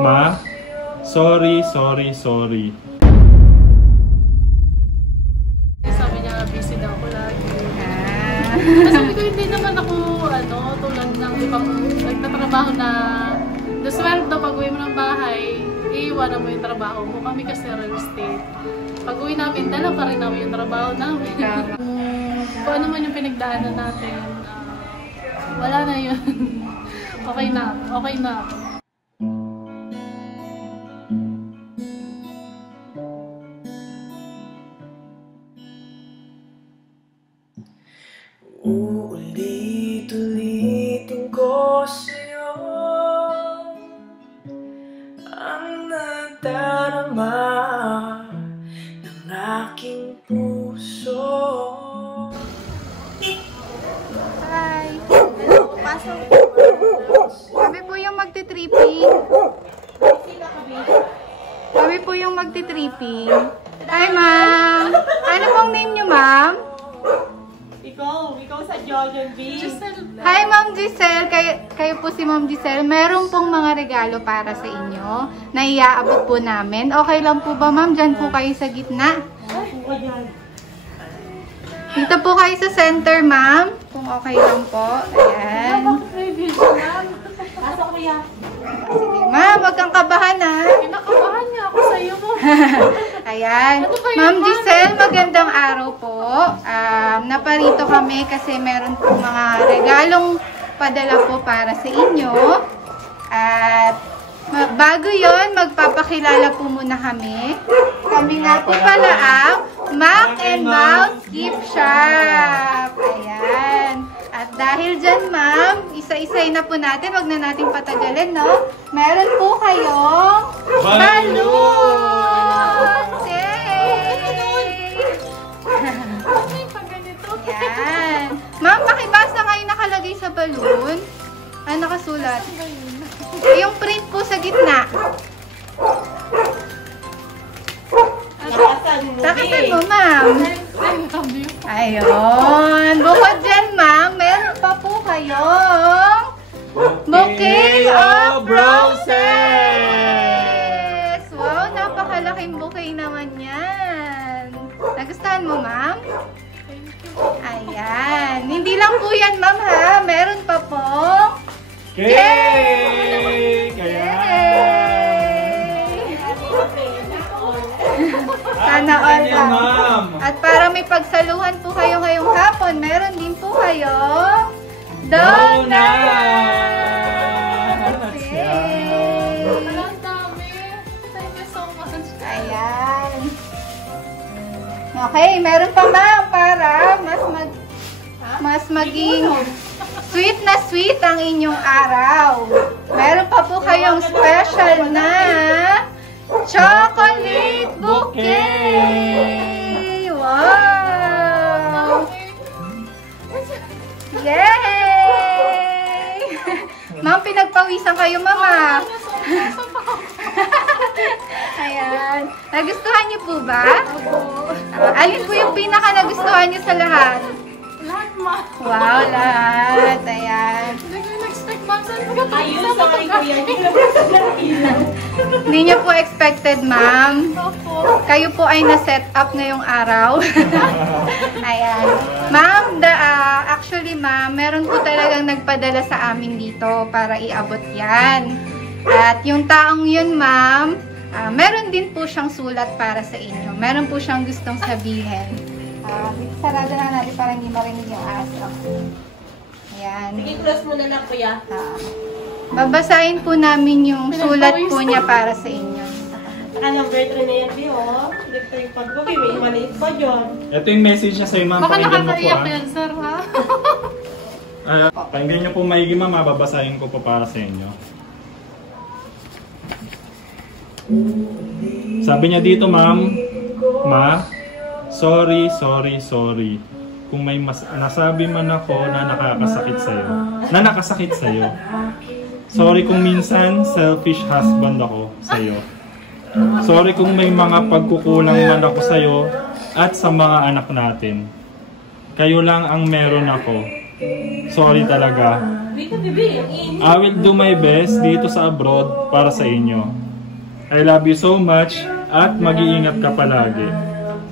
Ma, sorry. Sabi niya, busy daw ako lagi. Sabi ko, hindi naman ako, tulad ng ibang nagtatrabaho na sweldo pag-uwi mo ng bahay, iiwanan mo yung trabaho mo. Kami kasi real estate. Pag-uwi namin, dala pa rin namin yung trabaho namin. Kung ano man yung pinagdaanan natin, wala na yun. Okay na ako. Uulit-ulitin ko sa'yo ang nadarama ng aking puso. Hi! Pasok. Kami po yung magti-tripping. Hi, ma'am! Ano pong name niyo, ma'am? Ikaw sa Jojo B. Hi, Ma'am Giselle. Kayo po si Ma'am Giselle. Meron pong mga regalo para sa inyo na iaabot po namin. Okay lang po ba, ma'am? Diyan po kayo sa gitna. Dito po kayo sa center, ma'am. Kung okay lang po. Ayan. Pasok mo yan. Sige, ma'am. Huwag kang kabahan, ha? Kinakabahan niya ako sa iyo mo. Ayan. Ma'am Giselle, magandang araw po. Naparito kami kasi meron po mga regalong padala po para sa inyo. At bago yon, magpapakilala po muna kami. Kami nga po pala ang Mac and Mouse Gift Shop. Ayan. At dahil dyan, ma'am, isa-isay na po natin. Huwag na natin patagalin, no? Meron po kayong balloons! Yan. Ma'am, pakibasa nga yung nakalagay sa balloon. Ano nakasulat? Yung print po sa gitna. Takasan mo, ma'am. Ayun. Bukod dyan, ma'am, meron pa po kayong bouquet of roses. Wow, napakalaking bouquet naman yan. Nagustuhan mo, ma'am? Ayan. Hindi lang po yan, ma'am, ha? Meron pa po Cake! Sana all, ma'am. At para may pagsaluhan po kayo ngayong hapon, meron din po kayong donuts! Yay! Ang dami. Thank you so much. Ayan. Okay, meron pa, ma'am, para mas maging sweet na sweet ang inyong araw. Meron pa po kayong special na chocolate bouquet! Wow! Yay! Ma'am, pinagpawisan kayo, mama. Ayan. Nagustuhan niyo po ba? Alin po yung pinaka nagustuhan niyo sa lahat? Lahat, ma. Wow, lahat. Ayan. Hindi ko in-expect, ma'am. Saan ka Ayun, sorry kuya. Hindi niyo po expected, ma'am. Kayo po ay na-set up ngayong araw. Ayan. Ma'am, actually, ma'am, meron po talagang nagpadala sa amin dito para iabot yan. At yung taong yun, ma'am, meron din po siyang sulat para sa inyo. Meron po siyang gustong sabihin. Sarado na natin para hindi marinig yung aso. Ayan. Sige, close mo na lang kuya. Babasahin po namin yung sulat po niya para sa inyo. Number 3 na yan, oh. Electric pag-booking, may maliit pa dyan. Ito yung message niya sa'yo, ma'am. Baka Pakinggan mo po, nakakaiyak yan, sir, ha? Pakinggan niyo po maigi, ma'am. Babasahin ko po para sa inyo. Sabi niya dito, ma'am, sorry. Kung may nasabi man ako na nakasakit sa'yo. Sorry kung minsan selfish husband ako sa'yo. Sorry kung may mga pagkukulang man ako sa'yo at sa mga anak natin. Kayo lang ang meron ako. Sorry talaga. Bika, bibi. Ang init. I will do my best dito sa abroad para sa inyo. I love you so much at mag-iingat ka palagi.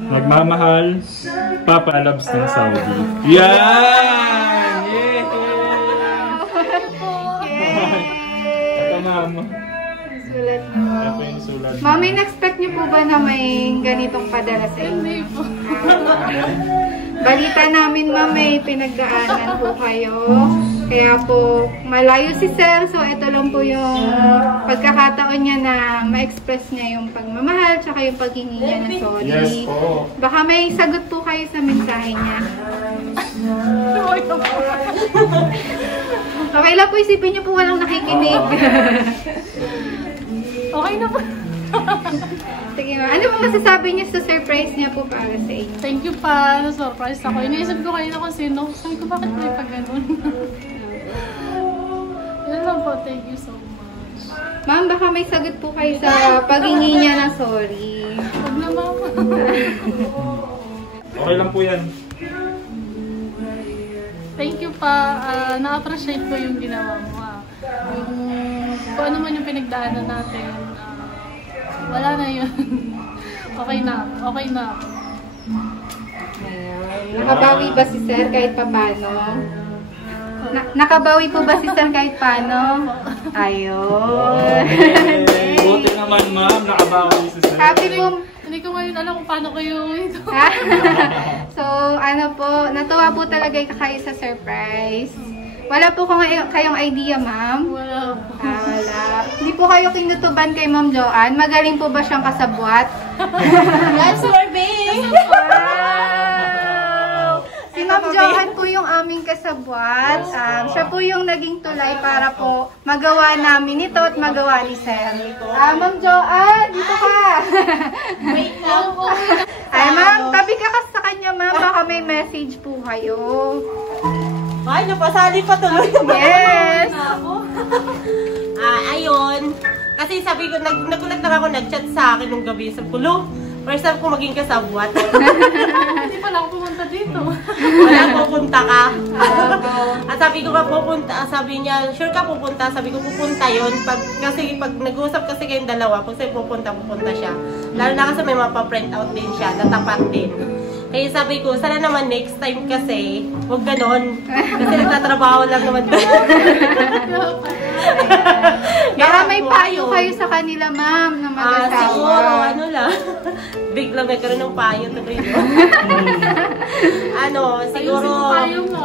Nagmamahal, Papa Labs ng Saudi. Yan! Yeah! Ito, ma'am. Sulat mo. Ito yung sulat. Ma'am, in-expect niyo po ba na may ganitong padala sa inyo? Hindi po. Balita namin, ma'am, may pinagdaanan po kayo. Kaya po, malayo si Sel. So, ito lang po yung pagkakataon niya na ma-express niya yung pagmamahal tsaka yung paghingi niya ng sorry. Yes po. Baka may sagot po kayo sa mensahe niya. Okay lang po, isipin niyo po walang nakikinig. Okay na po. Sige, ma'am. Ano po masasabi niya sa surprise niya po para sa inyo? Thank you pa. Na-surprise ako. Iniisip ko kanina kung sino. Sabi ko, bakit may pa ganun? Yun lang po. Thank you so much. Ma'am, baka may sagot po kayo sa paghingi niya ng sorry. Huwag na, ma'am. Okay lang po yan. Thank you pa. Na-appreciate ko yung ginawa mo. Yung, kung ano man yung pinagdaanan natin. Wala na yun. Okay na. Okay na. Ayun. Nakabawi ba si Sir kahit papano? Nakabawi po ba si Sir kahit paano? Ayun. Yay! Buti naman, ma'am. Nakabawi si Sir. Happy po. Hindi ko ngayon alam kung paano kayo ito. So, ano po, natuwa po talaga kayo sa surprise. Wala po kayong idea, ma'am? Wala po. Wala. Hindi po kayo kinutuban kay Ma'am Joanne? Magaling po ba siyang kasabwat? Yes, Barbie! Wow! Si Ma'am Joanne po yung aming kasabwat. Siya po yung naging tulay para po magawa namin ito at magawa ni Sel. Ma'am Joanne, dito ka! Wait lang po. Ay, ma'am, tabi ka sa kanya, ma'am. Baka may message po kayo. Ay, napasali pa tuloy. Yes! Ayun. Kasi sabi ko, nagulat lang ako, nag-chat sa akin nung gabi. Sabi ko, Lo, first time ko maging kasabwat. Hindi pala ako pumunta dito. Wala, pupunta ka. At sabi ko nga pupunta, sabi niya, sure ka pupunta? Sabi ko, pupunta yun. Kasi pag nag-uusap kasi kayong dalawa, kung sa'yo pupunta siya. Lalo na kasi may mapa-print out din siya, natapat din. Kaya sabi ko, sana naman next time kasi, huwag ganon. Kasi nagtatrabaho lang naman doon. Baka may payo kayo sa kanila, ma'am, na mag-asawa. Siguro, ano lang. Biglang nagkaroon ng payo tuloy doon. Siguro, Ayun mo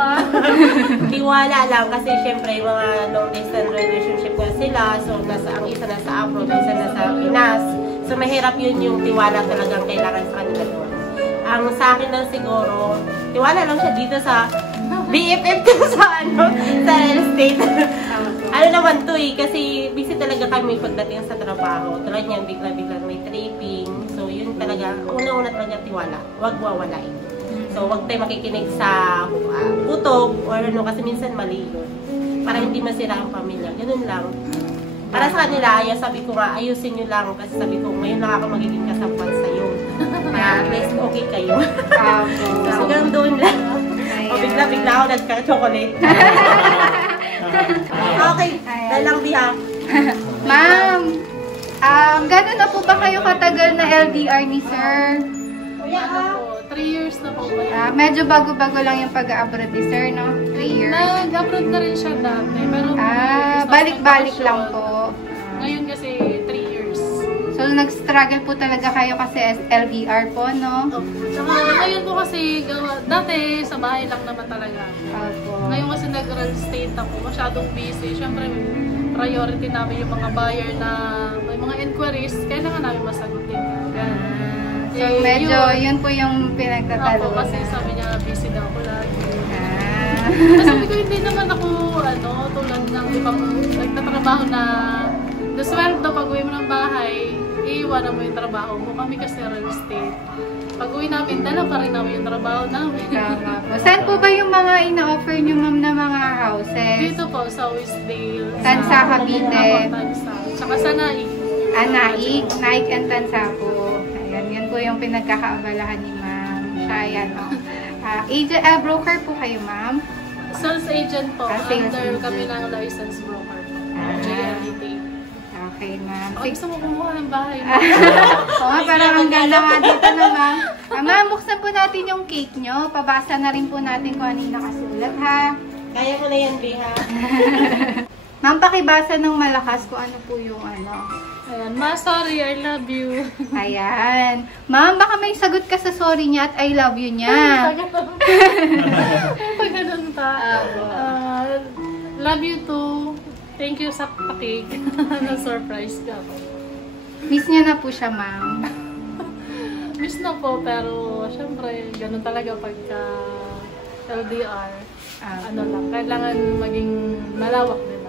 tiwala lang. Kasi syempre, mga long distance relationship ko sila. So, ang isa nasa abroad, isa nasa Pinas. So, mahirap yun yung tiwala talagang kailangan sa kanila doon. Ang sa akin lang siguro, tiwala lang siya dito sa BFF ko sa real estate. Ano naman to kasi busy talaga kami pagdating sa trabaho. Tulad niyan, bigla-bigla may tripping. So, yun talaga, una-una talaga tiwala. Huwag wawalain. So, huwag tayo makikinig sa putok or kasi minsan mali yun. Para hindi masira ang pamilya. Ganun lang. Para sa kanila, sabi ko nga, ayusin nyo lang. Kasi sabi ko, ngayon lang ako magiging kasabwat sa'yo. Para at least okay kayo. So, hanggang doon lang. O bigla-bigla ako nagka-chocolate. Okay, dalang diha. Ma'am, gano'n na po ba kayo katagal na LDR ni Sir? Ano po, 3 years na po ba? Medyo bago-bago lang yung pag-abroad ni Sir, no? 3 years. Nag-abroad na rin siya dati. Pero balik-balik lang po. Ngayon kasi 3 years. So, nag-struggle po talaga kayo kasi LDR po, no? Saka ngayon po kasi, dati sa bahay lang naman talaga. Opo. Ngayon kasi nag-real estate ako, masyadong busy. Siyempre, priority namin yung mga buyer na may mga inquiries, kailangan namin masagutin. So, medyo yun po yung pinagtatalo. Ako kasi sabi niya, busy daw ako lagi. Kasi sabi ko, hindi naman ako, tulad ng ibang nagtatrabaho na sweldo pag uwi mo ng bahay, iiwanan mo yung trabaho mo. Kami kasi real estate. Pag uwi namin, dala pa rin namin yung trabaho namin. Saan po ba yung mga ina-offer nyo, ma'am, na mga houses? Dito po, sa Wisdale. Tansa, Cavite. Tansa. Tsaka sa Naik. Naik and Tansa po. Ayan, yan po yung pinagkakaabalahan ni ma'am. Siya yan, no? Agent, broker po kayo, ma'am? Sales agent po. Sales Under agent. kami ng license broker po. Ah. JLET. Okay, ma'am. Baka gusto mo kumuha ng bahay. Oo nga, parang ang ganda nga dito na, ma'am. Ma'am, buksan po natin yung cake nyo. Pabasa na rin po natin kung ano yung nakasulat, ha? Kaya ko na yan, Biha. Ma'am, pakibasa ng malakas kung ano po yung ano. Ayan, ma, sorry, I love you. Ayan. Ma'am, baka may sagot ka sa sorry niya at I love you niya. Pag ganun pa. Love you too. Thank you sa pakik. Na-surprise ka ako. Miss niya na po siya, ma'am. Miss na po, pero syempre, ganun talaga pagka LDR. Ano lang, kailangan maging malawak, di ba?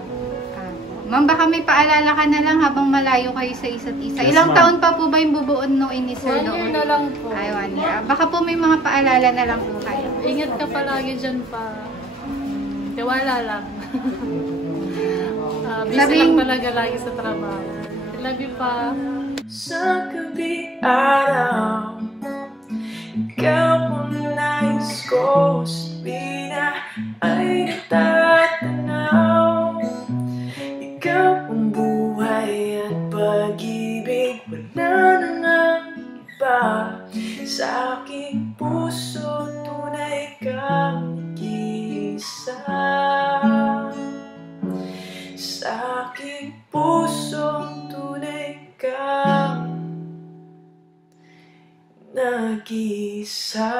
Ma'am, baka may paalala ka na lang habang malayo kayo sa isa't isa. Yes, Ilang ma'am. taon pa po ba yung bubuon no ni Sir 1 year doon? na lang po. Ay, 1 year. Baka po may mga paalala na lang po kayo. Ingat ka palagi dyan pa. Tiwala lang. Busy Sabing- lang talaga lagi sa trabaho. I love you pa. Sa gabi araw, ikaw ang nais ko. Sabi na ay natatanaw. Ikaw ang buhay at pag-ibig. Wala na nga iba. Sa aking puso, tunay kang nag-iisa. Sa aking puso, tunay kang nag-iisa.